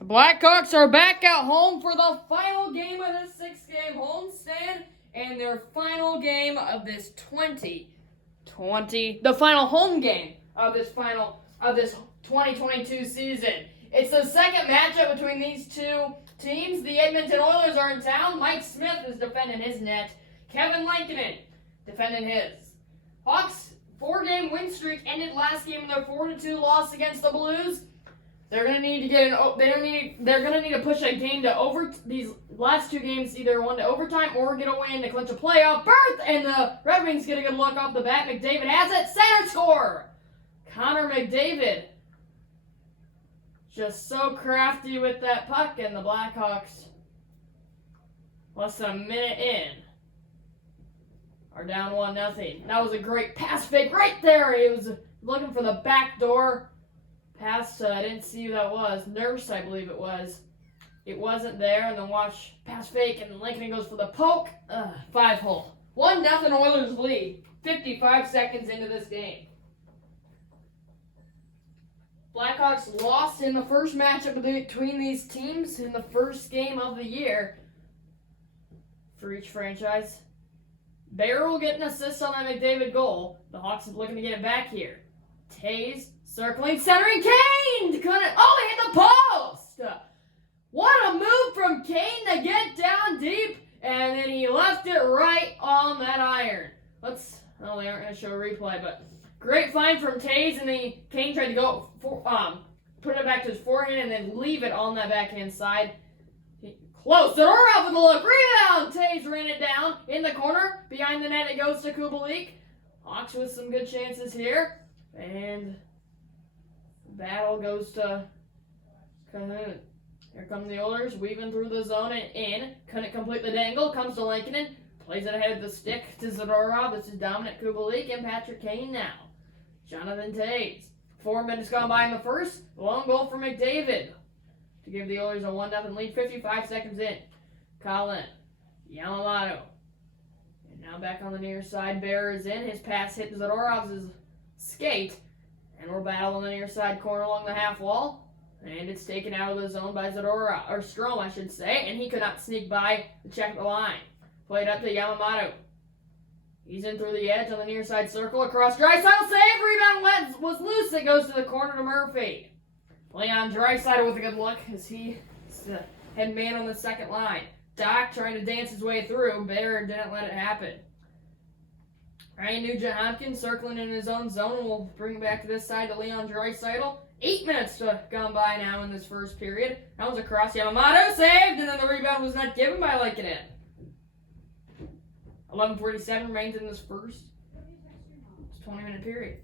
The Blackhawks are back at home for the final game of this 6-game homestand and their final game of this the final home game of this 2022 season. It's the second matchup between these two teams. The Edmonton Oilers are in town. Mike Smith is defending his net. Kevin Lankinen defending his. Hawks' 4-game win streak ended last game with their 4-2 loss against the Blues. They're gonna need to push a game to these last 2 games, either one to overtime or get a win to clinch a playoff berth. And the Red Wings get a good look off the bat. McDavid has it. Center score. Connor McDavid, just so crafty with that puck, and the Blackhawks, less than a minute in, are down 1-0. That was a great pass fake right there. He was looking for the back door. Pass, I didn't see who that was. Nurse, I believe it was. It wasn't there, and then watch pass fake, and Lincoln goes for the poke. 5-hole. 1-0 Oilers lead. 55 seconds into this game. Blackhawks lost in the first matchup between these teams in the first game of the year for each franchise. Bear will get an assist on that McDavid goal. The Hawks are looking to get it back here. Taves circling, centering, Kane! He hit the post! What a move from Kane to get down deep, and then he left it right on that iron. They aren't going to show a replay, but great find from Taves, and then Kane tried to go put it back to his forehand and then leave it on that backhand side. Close. Zadorov with a look. Rebound! Taves ran it down in the corner. Behind the net, it goes to Kubalik. Hawks with some good chances here. And battle goes to Cahoon. Here come the Oilers, weaving through the zone and in. Couldn't complete the dangle. Comes to Lankinen. Plays it ahead of the stick to Zadorov. This is Dominic Kubalik and Patrick Kane now. Jonathan Taves. 4 minutes gone by in the first. Lone goal for McDavid to give the Oilers a 1-0 lead. 55 seconds in. Colin. Yamamoto. And now back on the near side. Bear is in. His pass hit Zadorov's skate. And we're battling on the near side corner along the half wall. And it's taken out of the zone by Zadorov, or Strome, I should say. And he could not sneak by to check the line. Played up to Yamamoto. He's in through the edge on the near side circle. Across Draisaitl, save. Rebound was loose. It goes to the corner to Murphy. Play on Draisaitl with a good look as he's the head man on the second line. Doc trying to dance his way through. Bear didn't let it happen. Ryan Nugent-Hopkins circling in his own zone, and we'll bring it back to this side to Leon Draisaitl. 8 minutes gone by now in this first period. That was across. Yamamoto saved, and then the rebound was not given by Lankinen. 11:47 remains in this first 20-minute period.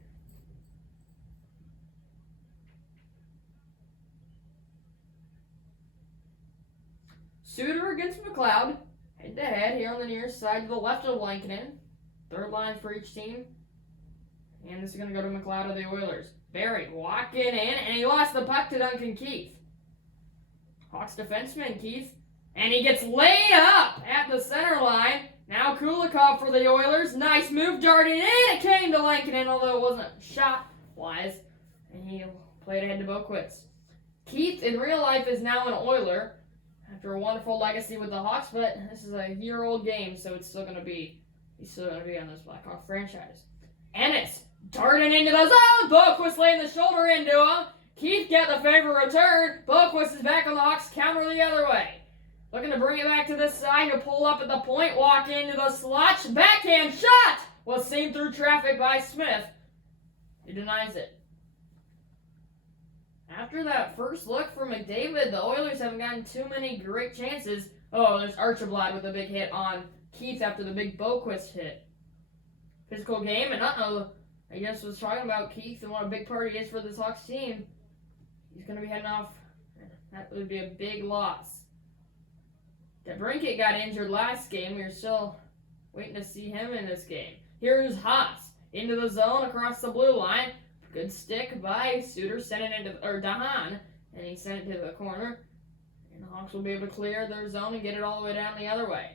Suter against McLeod. Head-to-head here on the near side to the left of Lankinen. Third line for each team. And this is going to go to McLeod of the Oilers. Barry walking in, and he lost the puck to Duncan Keith. Hawks defenseman Keith. And he gets laid up at the center line. Now Kulikov for the Oilers. Nice move, darting in. It came to Lankinen, although it wasn't shot-wise. And he played ahead to Boquist. Keith, in real life, is now an Oiler after a wonderful legacy with the Hawks, but this is a year-old game, so it's still going to be... He's still going to be on this Blackhawk franchise. Ennis darting into the zone. Boquist laying the shoulder into him. Keith got the favor return. Boquist is back on the Hawks counter the other way. Looking to bring it back to this side. To pull up at the point. Walk into the slot. Backhand shot was seen through traffic by Smith. He denies it. After that first look for McDavid, the Oilers haven't gotten too many great chances. Oh, there's Archibald with a big hit on Keith after the big Boquist hit. Physical game, and I guess was talking about Keith and what a big part he is for this Hawks team. He's going to be heading off. That would be a big loss. DeBrincat got injured last game. We are still waiting to see him in this game. Here's Haas into the zone across the blue line. Good stick by Suter, sent it into Dahan, and he sent it to the corner. And the Hawks will be able to clear their zone and get it all the way down the other way.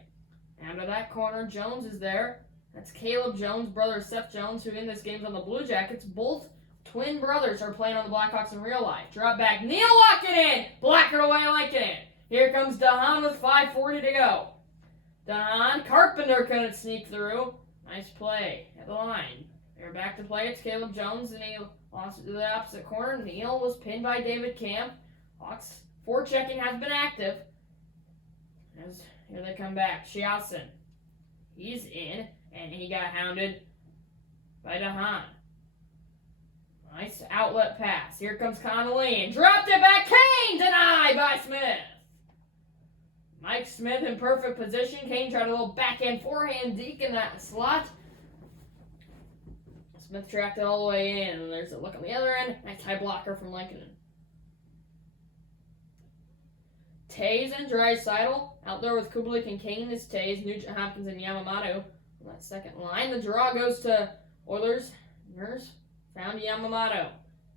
Down to that corner, Jones is there. That's Caleb Jones, brother of Seth Jones, who in this game's on the Blue Jackets. Both twin brothers are playing on the Blackhawks in real life. Drop back, Neal locked it in! Blacker away like it. Here comes DeHaan with 5:40 to go. DeHaan, Carpenter couldn't sneak through. Nice play at the line. They're back to play. It's Caleb Jones, and he lost it to the opposite corner. Neal was pinned by David Camp. Hawks forechecking has been active. As here they come back. Shiasen. He's in, and he got hounded by DeHaan. Nice outlet pass. Here comes Connolly, and dropped it back. Kane denied by Smith. Mike Smith in perfect position. Kane tried a little backhand forehand deke in that slot. Smith tracked it all the way in, and there's a look on the other end. Nice high blocker from Lincoln. Tays and Draisaitl out there with Kubalik and Kane is Tays, Nugent Hopkins, and Yamamoto on that second line. The draw goes to Oilers. Nurse found Yamamoto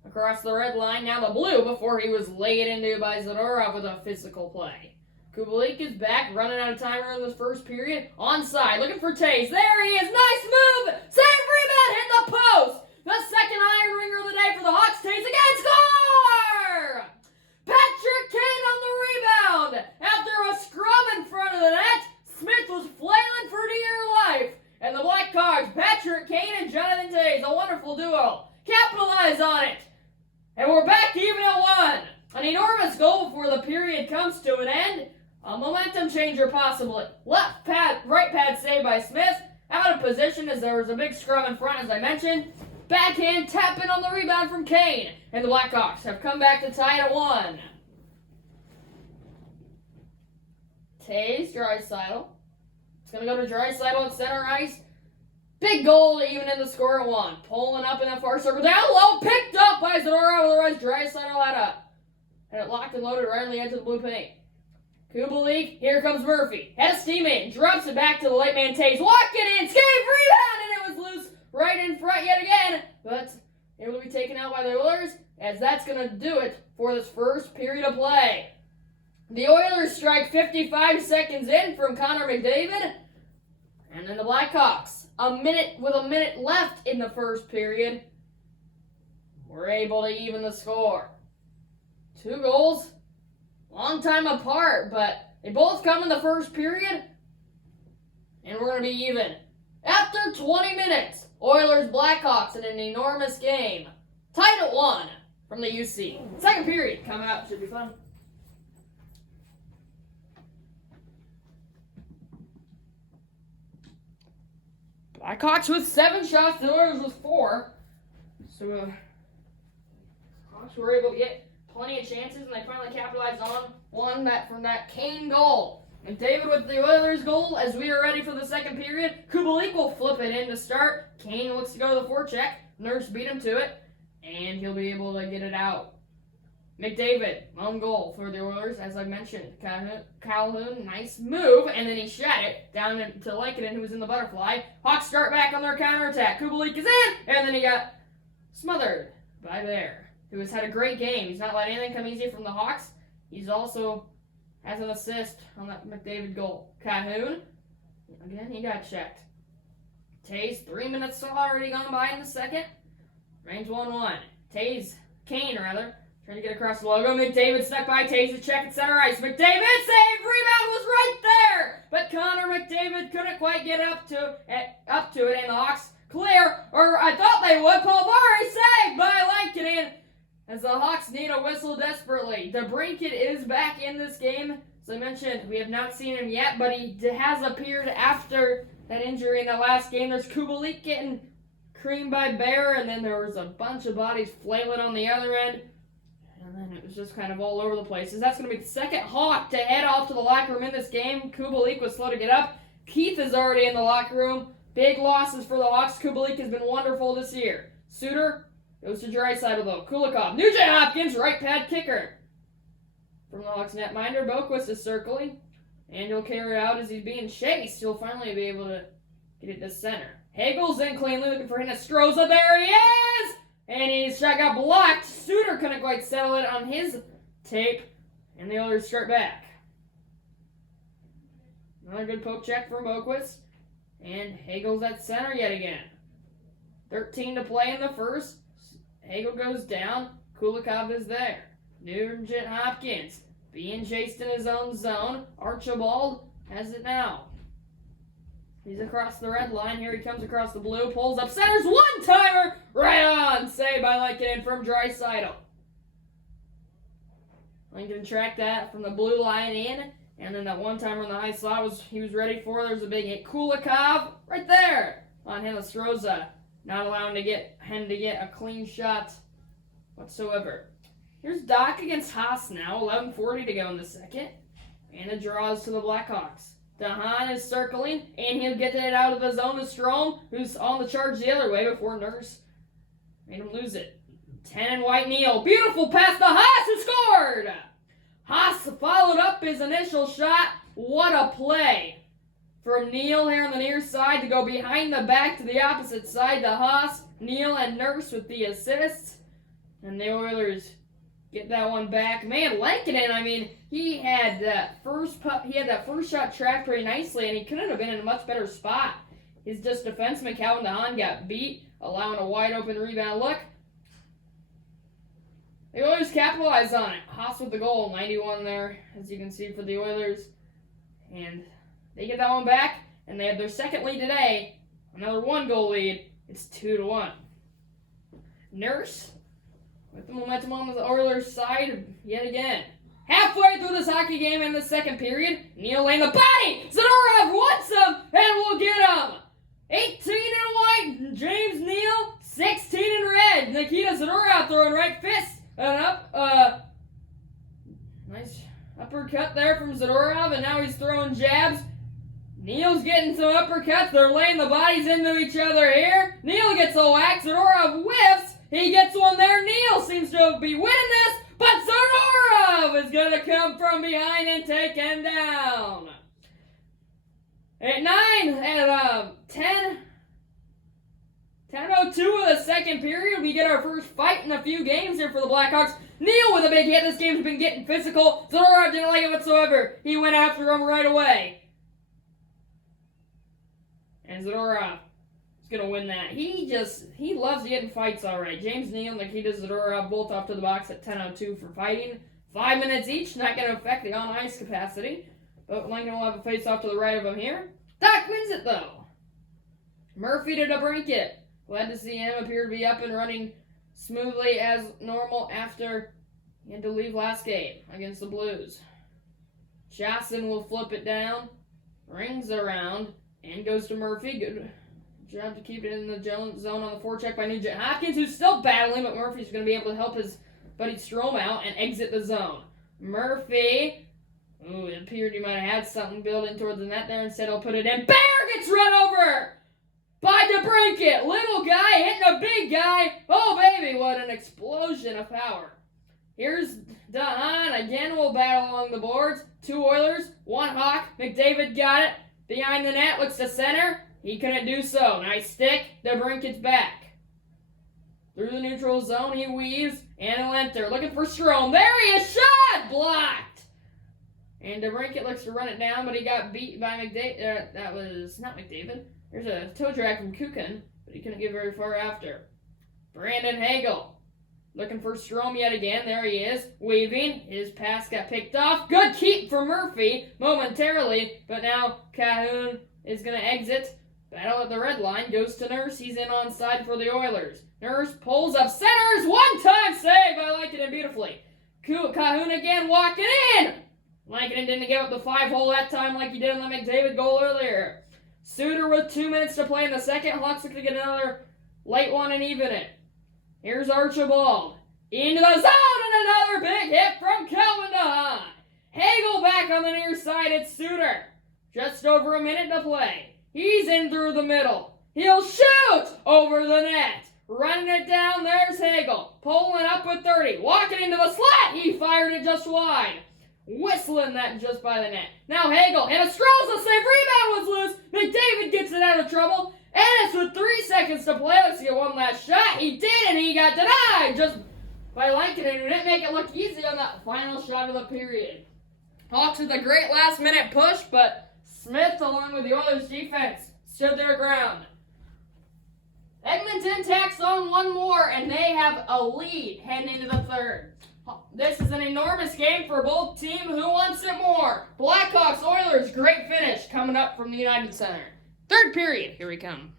across the red line. Now the blue before he was laid into by Zadorov with a physical play. Kubalik is back, running out of time in this first period. Onside, looking for Tays. There he is. Nice move. Save rebound. Hit the post. The second iron ringer of the day for the Hawks. Tays again. Score! Patrick Kane on the rebound. After a scrum in front of the net, Smith was flailing for dear life. And the Blackhawks, Patrick Kane and Jonathan Tays, a wonderful duo, capitalize on it. And we're back even at 1. An enormous goal before the period comes to an end. A momentum changer possibly. Left pad, right pad saved by Smith. Out of position as there was a big scrum in front, as I mentioned. Backhand tap in on the rebound from Kane. And the Blackhawks have come back to tie it at 1. Tays, Draisaitl. It's going to go to Draisaitl at center ice. Big goal to even in the score at 1. Pulling up in that far circle. Down low. Picked up by Zadorov. Otherwise, Draisaitl had it locked and loaded right on the edge of the blue paint. Kubalik, here comes Murphy. Has steam in, drops it back to the late man Tays. Lock it in, skate, rebound, and it was loose right in front yet again. But able to be taken out by the Oilers, as that's going to do it for this first period of play. The Oilers strike 55 seconds in from Connor McDavid. And then the Blackhawks, with a minute left in the first period, were able to even the score. 2 goals. Long time apart, but they both come in the first period, and we're going to be even. After 20 minutes, Oilers Blackhawks in an enormous game. Tied at 1 from the UC. Second period coming up. Should be fun. Blackhawks with 7 shots, the Oilers with 4. So, Hawks were able to get plenty of chances, and they finally capitalized on one from that Kane goal. And David with the Oilers goal as we are ready for the second period. Kubalik will flip it in to start. Kane looks to go to the forecheck. Nurse beat him to it, and he'll be able to get it out. McDavid, lone goal for the Oilers, as I mentioned. Calhoun, nice move, and then he shot it down to Lankinen, who was in the butterfly. Hawks start back on their counterattack. Kubalik is in, and then he got smothered by Bear, who has had a great game. He's not let anything come easy from the Hawks. He's also has an assist on that McDavid goal. Calhoun, again, he got checked. Tays, 3 minutes already gone by in the second. Range 1-1. Kane, trying to get across the logo. McDavid stuck by Tays to check at center ice. McDavid save! Rebound was right there! But Connor McDavid couldn't quite get up to it, and the Hawks clear, or I thought they would. Paul Murray saved by Lankinen, as the Hawks need a whistle desperately. DeBrincat is back in this game. As I mentioned, we have not seen him yet, but he has appeared after that injury in the last game. There's Kubalik getting creamed by Bear, and then there was a bunch of bodies flailing on the other end. And then it was just kind of all over the place. As that's going to be the second Hawk to head off to the locker room in this game. Kubalik was slow to get up. Keith is already in the locker room. Big losses for the Hawks. Kubalik has been wonderful this year. Suter goes to Draisaitl though. Kulikov. Nugent Hopkins, right pad kicker. From the Hawks netminder, Boquist is circling. And he'll carry it out as he's being chased. He'll finally be able to get it to center. Hagel's in cleanly looking for Hinostroza. There he is! And his shot got blocked. Suter couldn't quite settle it on his tape. And the Oilers start back. Another good poke check from Boquist. And Hagel's at center yet again. 13 to play in the first. Hagel goes down. Kulikov is there. Nugent Hopkins being chased in his own zone. Archibald has it now. He's across the red line. Here he comes across the blue. Pulls up. Centers one-timer. Right on. Saved by Lincoln from Draisaitl. Lincoln tracked that from the blue line in. And then that one-timer in the high slot he was ready for. There's a big hit. Kulikov right there on Hinostroza. Not allowing him to get a clean shot whatsoever. Here's Doc against Haas now. 11:40 to go in the second. And it draws to the Blackhawks. DeHaan is circling, and he'll get it out of the zone to Strome, who's on the charge the other way before Nurse made him lose it. 10 and White Neal. Beautiful pass to Haas, who scored! Haas followed up his initial shot. What a play from Neal here on the near side to go behind the back to the opposite side to Haas. Neal and Nurse with the assists. And the Oilers get that one back. Man, Lankinen, I mean, he had that first shot tracked pretty nicely, and he couldn't have been in a much better spot. His just defenseman, Calvin DeHaan, got beat, allowing a wide-open rebound look. The Oilers capitalized on it. Haas with the goal, 91 there, as you can see for the Oilers. And they get that one back, and they have their second lead today. Another one-goal lead. It's 2-1. Nurse with the momentum on the Oilers' side yet again. Halfway through this hockey game in the second period, Neal laying the body. Zadorov wants him, and we'll get him. 18 in white, James Neal. 16 in red, Nikita Zadorov throwing right fist. Nice uppercut there from Zadorov, and now he's throwing jabs. Neal's getting some uppercuts. They're laying the bodies into each other here. Neal gets a whack. Zadorov whiffs. He gets one there. Neal seems to be winning this, but Zadorov is going to come from behind and take him down. At 10:02 of the second period, we get our first fight in a few games here for the Blackhawks. Neal with a big hit. This game's been getting physical. Zadorov didn't like it whatsoever. He went after him right away. And Zadorov is going to win that. He loves getting fights all right. James Neal and Nikita Zadorov both off to the box at 10:02 for fighting. 5 minutes each, not going to affect the on-ice capacity. But Lincoln will have a face-off to the right of him here. Doc wins it, though. Murphy to DeBrincat. Glad to see him appear to be up and running smoothly as normal after he had to leave last game against the Blues. Johnson will flip it down, rings around, and goes to Murphy. Good job to keep it in the zone on the forecheck by Nugent Hopkins, who's still battling, but Murphy's going to be able to help his buddy Strome out and exit the zone. Murphy, it appeared he might have had something building towards the net there. Instead, he'll put it in. Bear gets run over by DeBrincat. Little guy hitting a big guy. Oh, baby, what an explosion of power. Here's DeHaan. Again, will battle along the boards. 2 Oilers, 1 Hawk. McDavid got it. Behind the net, looks to center. He couldn't do so. Nice stick. DeBrincat's back. Through the neutral zone, he weaves. And he'll enter. Looking for Strome. There he is. Shot! Blocked. And DeBrincat looks to run it down, but he got beat by McDavid. That was not McDavid. There's a toe drag from Kukin, but he couldn't get very far after. Brandon Hagel looking for Strome yet again. There he is, weaving. His pass got picked off. Good keep for Murphy momentarily, but now Cahoon is going to exit. Battle at the red line. Goes to Nurse. He's in onside for the Oilers. Nurse pulls up centers. One-time save. I like it beautifully. Cahoon again walking in. Lankinen didn't give up the 5-hole that time like he did on the McDavid goal earlier. Suter with 2 minutes to play in the second. Hawks look to get another late one and even it. Here's Archibald. Into the zone and another big hit from Calvin DeHaan. Hagel back on the near side. It's Suter. Just over a minute to play. He's in through the middle. He'll shoot over the net. Running it down. There's Hagel. Pulling up with 30. Walking into the slot. He fired it just wide. Whistling that just by the net. Now Hagel, and a Stroza save. Rebound was loose. McDavid gets it out of trouble. And it's with 3 seconds to play. Let's get one last shot. He did, and he got denied just by Lankinen, who didn't make it look easy on that final shot of the period. Hawks with a great last-minute push, but Smith, along with the Oilers' defense, stood their ground. Edmonton tacks on one more, and they have a lead heading into the third. This is an enormous game for both teams. Who wants it more? Blackhawks, Oilers, great finish coming up from the United Center. Third period, here we come.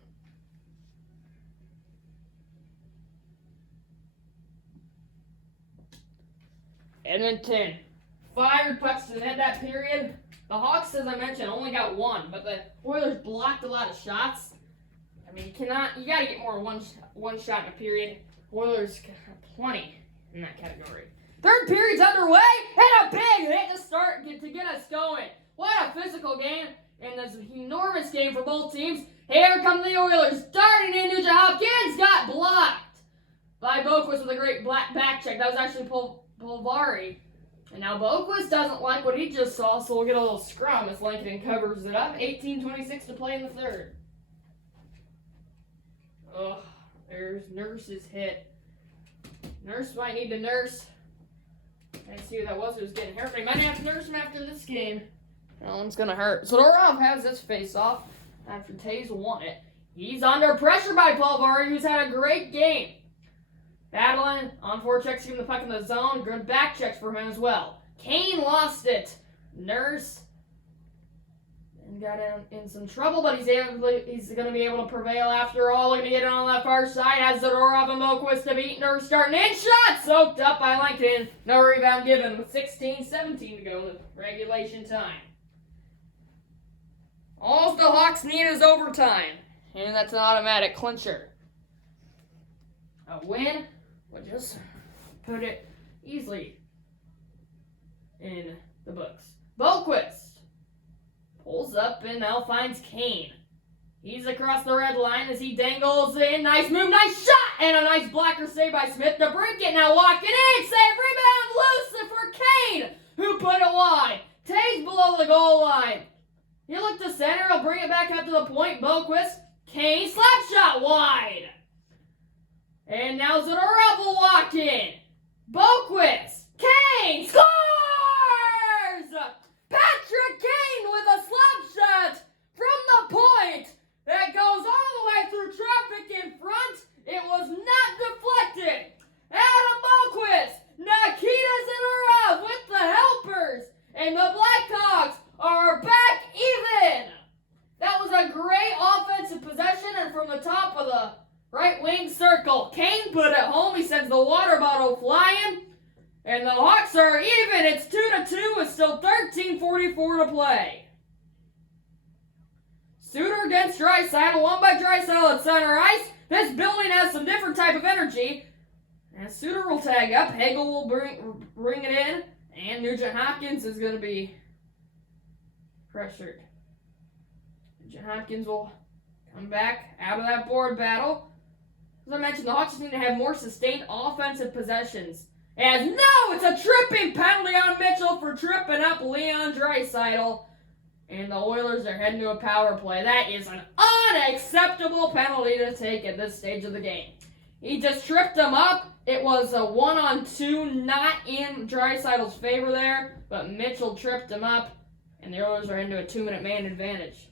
Edmonton fired pucks to net that period. The Hawks, as I mentioned, only got one, but the Oilers blocked a lot of shots. I mean, you gotta get more than one shot in a period. Oilers got plenty in that category. Third period's underway, and a big hit to start to get us going. What a physical game, and this enormous game for both teams. Here come the Oilers, starting in. Nugent Hopkins got blocked by Boquist with a great back check. That was actually Pulvari. And now Boquist doesn't like what he just saw, so we'll get a little scrum as Lincoln covers it up. 18:26 to play in the third. Ugh, there's Nurse's hit. Nurse might need to nurse. I see who that was who was getting hurt, but he might have to nurse him after this game. That one's going to hurt. Zadorov has this face-off after Taves won it. He's under pressure by Pulvari, who's had a great game. Battling, on forechecks, giving the puck in the zone. Good back checks for him as well. Kane lost it. Nurse and got in some trouble, but he's going to be able to prevail after all. Looking to get it on that far side. Has Zadorov and Boquist to beat. Nurse starting in. Shot soaked up by Lincoln. No rebound given with 16:17 to go in regulation time. All the Hawks need is overtime, and that's an automatic clincher. A win would just put it easily in the books. Boquist pulls up and now finds Kane. He's across the red line as he dangles in. Nice move, nice shot, and a nice blocker save by Smith to break it. Now walking in, save, rebound, loose for Kane, who put it wide. Taves below the goal line. He'll look to center, he'll bring it back up to the point. Boquist, Kane, slap shot wide. And now Zadorov will walk in. Boquist, Kane scores! Patrick Kane with a slap shot from the point that goes all the way through traffic in front. It was not deflected. Adam Boquist, Nikita Zadorov with the helpers, and the Blackhawks are back even. That was a great offensive possession, and from the top of the right wing circle, Kane put it home. He sends the water bottle flying, and the Hawks are even. It's 2-2 with still 13:44 to play. Suter against Draisaitl, won by Draisaitl at center ice. This building has some different type of energy. And Suter will tag up. Hagel will bring it in, and Nugent Hopkins is going to be pressured. Nugent Hopkins will come back out of that board battle. As I mentioned, the Hawks just need to have more sustained offensive possessions. As no, it's a tripping penalty on Mitchell for tripping up Leon Draisaitl. And the Oilers are heading to a power play. That is an unacceptable penalty to take at this stage of the game. He just tripped him up. It was a 1-on-2, not in Draisaitl's favor there, but Mitchell tripped him up, and the Oilers are into a 2-minute man advantage.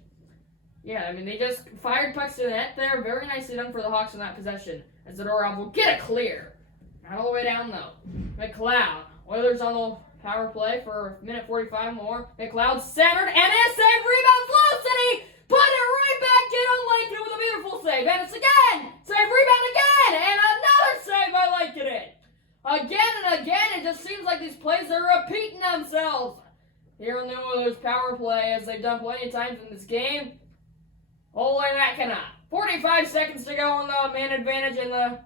Yeah, I mean, they just fired pucks to the net there. Very nicely done for the Hawks in that possession. As Zadorov will get it clear. Not all the way down, though. McLeod. Oilers on the power play for a minute 45 more. McLeod centered, and a save, rebound, Velocity! Put it right back in on Lincoln with a beautiful save. And it's again! Save, rebound again! And another save by Lincoln! Again and again, it just seems like these plays are repeating themselves. Here in the Oilers power play, as they've done plenty of times in this game. Ole Makina. 45 seconds to go in the man advantage in the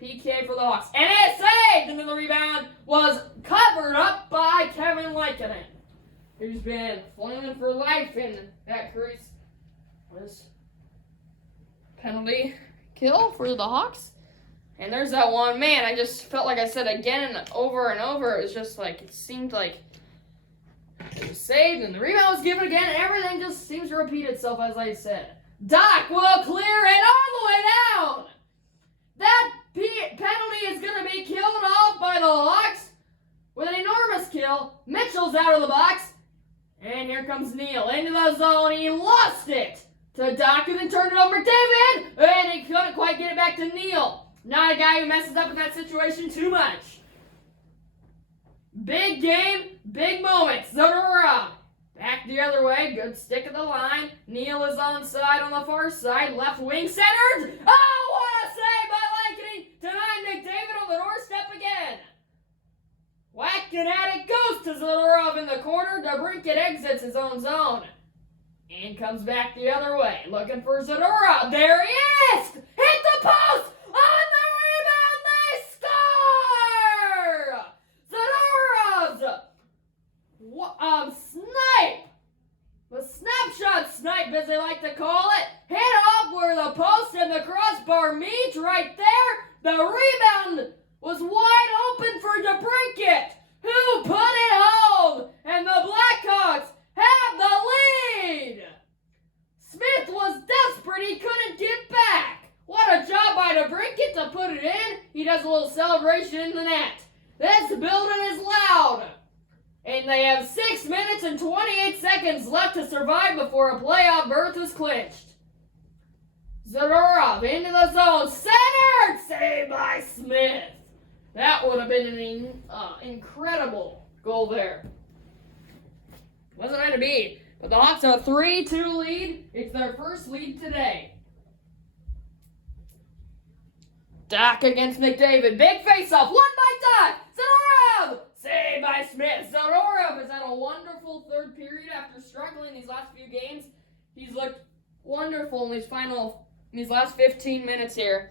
PK for the Hawks. And it's saved! And then the rebound was covered up by Kevin Lankinen, who's been flaming for life in that crease. This penalty kill for the Hawks. And there's that one. Man, I just felt like I said again and over. It was just like, it seemed like it was saved and the rebound was given again. And everything just seems to repeat itself, as I said. Doc will clear it all the way down. That penalty is going to be killed off by the Hawks with an enormous kill. Mitchell's out of the box. And here comes Neal into the zone. He lost it. to Doc, and then turned it over to David, and he couldn't quite get it back to Neil. Not a guy who messes up in that situation too much. Big game, big moments. Zadorov back the other way, good stick of the line. Neil is onside on the far side, left wing centered. Oh, what a save by Lankinen! Tonight, McDavid on the doorstep again. Whacking at it goes to Zadorov in the corner. DeBrincat exits his own zone. And comes back the other way, looking for Zadorov. There he is! Hit the post! On the rebound, they score! Zadorov's snipe! The snapshot snipe, as they like to call it, hit up where the post and the crossbar meet right there. The rebound was wide open for DeBrincat, who put it home, and the Blackhawks have the lead. Smith was desperate, he couldn't get back. What a job by DeBrincat to put it in. He does a little celebration in the net. This building is loud. And they have 6 minutes and 28 seconds left to survive before a playoff berth is clinched. Zadorov into the zone, centered, saved by Smith. That would have been an incredible goal there. Wasn't meant to be, but the Hawks have a 3-2 lead. It's their first lead today. Doc against McDavid, big face-off, won by Doc. Zadorov, saved by Smith. Zadorov has had a wonderful third period after struggling these last few games. He's looked wonderful in these last 15 minutes here.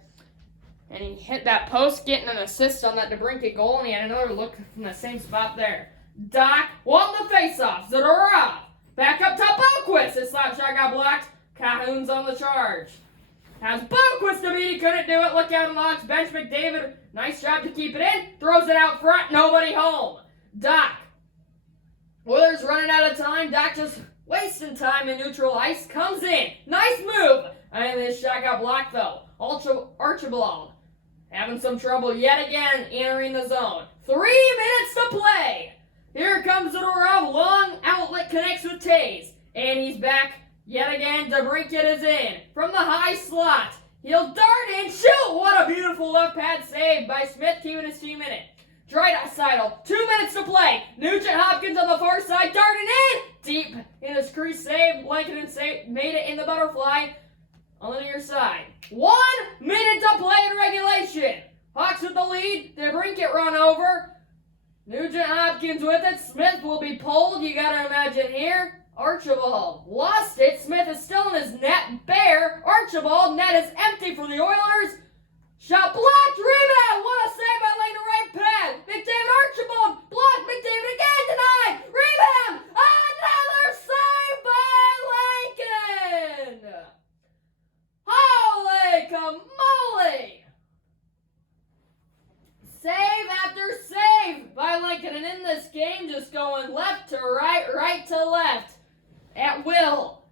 And he hit that post, getting an assist on that DeBrincat goal, and he had another look from the same spot there. Doc won the face-off. Zadorov back up top. Boquist. His slap shot got blocked. Cahoon's on the charge. Has Boquist to beat. He couldn't do it. Look out in the Hawks bench. McDavid. Nice job to keep it in. Throws it out front. Nobody home. Doc. Oilers running out of time. Doc just wasting time in neutral ice. Comes in. Nice move. And this shot got blocked though. Archibald having some trouble yet again entering the zone. 3 minutes to play. Here comes Zadorov. Long outlet connects with Taze. And he's back yet again. DeBrincat is in. From the high slot. He'll dart and shoot. What a beautiful left pad save by Smith, keeping his team in it. Draisaitl. 2 minutes to play. Nugent Hopkins on the far side. Darting in. Deep in his crease save. Lankinen made it in the butterfly. On the near side. 1 minute to play in regulation. Hawks with the lead. DeBrincat run over. Nugent Hopkins with it. Smith will be pulled. You gotta imagine here. Archibald lost it. Smith is still in his net. Bare. Archibald. Net is empty for the Oilers. Shot blocked. Rebound. What a save by Lane to right pad. McDavid. Archibald. Blocked. McDavid again. Denied. Rebound. Another save by Lankinen. Holy camole! Save after save by Lankinen in this game, just going left to right, right to left at will.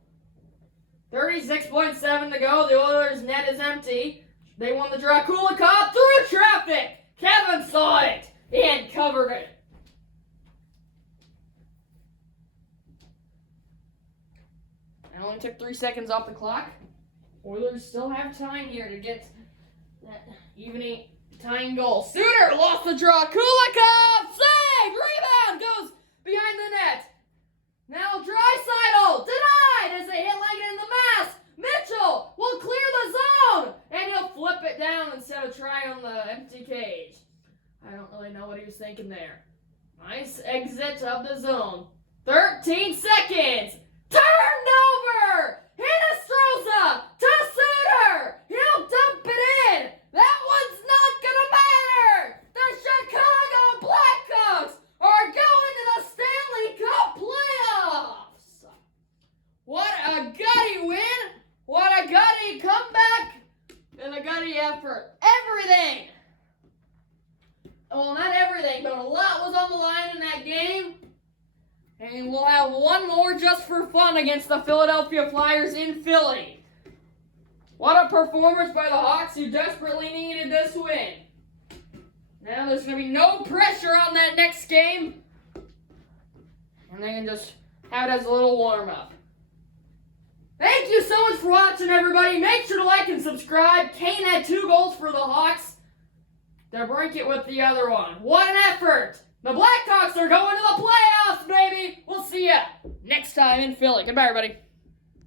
36.7 to go. The Oilers' net is empty. They won the draw. Kulikov through traffic. Kevin saw it and covered it. It only took 3 seconds off the clock. Oilers still have time here to get that evening tying goal. Suter lost the draw. Kulikov saved. Rebound goes behind the net. Now Draisaitl denied as they hit Lankinen in the mask. Mitchell will clear the zone and he'll flip it down instead of try on the empty cage. I don't really know what he was thinking there. Nice exit of the zone. 13 seconds. Turned over. Hinostroza to Suter. He'll dump it in. That one's not gonna matter. The Chicago Blackhawks are going to the Stanley Cup playoffs. What a gutty win. What a gutty comeback. And a gutty effort. Everything. Well, not everything, but a lot was on the line in that game. And we'll have one more just for fun against the Philadelphia Flyers in Philly. What a performance by the Hawks, who desperately needed this win. Now there's going to be no pressure on that next game. And they can just have it as a little warm-up. Thank Thank you so much for watching, everybody. Make sure to like and subscribe. Kane had 2 goals for the Hawks. They'll break it with the other one. What an effort. The Blackhawks are going to the playoffs, baby. We'll see ya next time in Philly. Goodbye, everybody.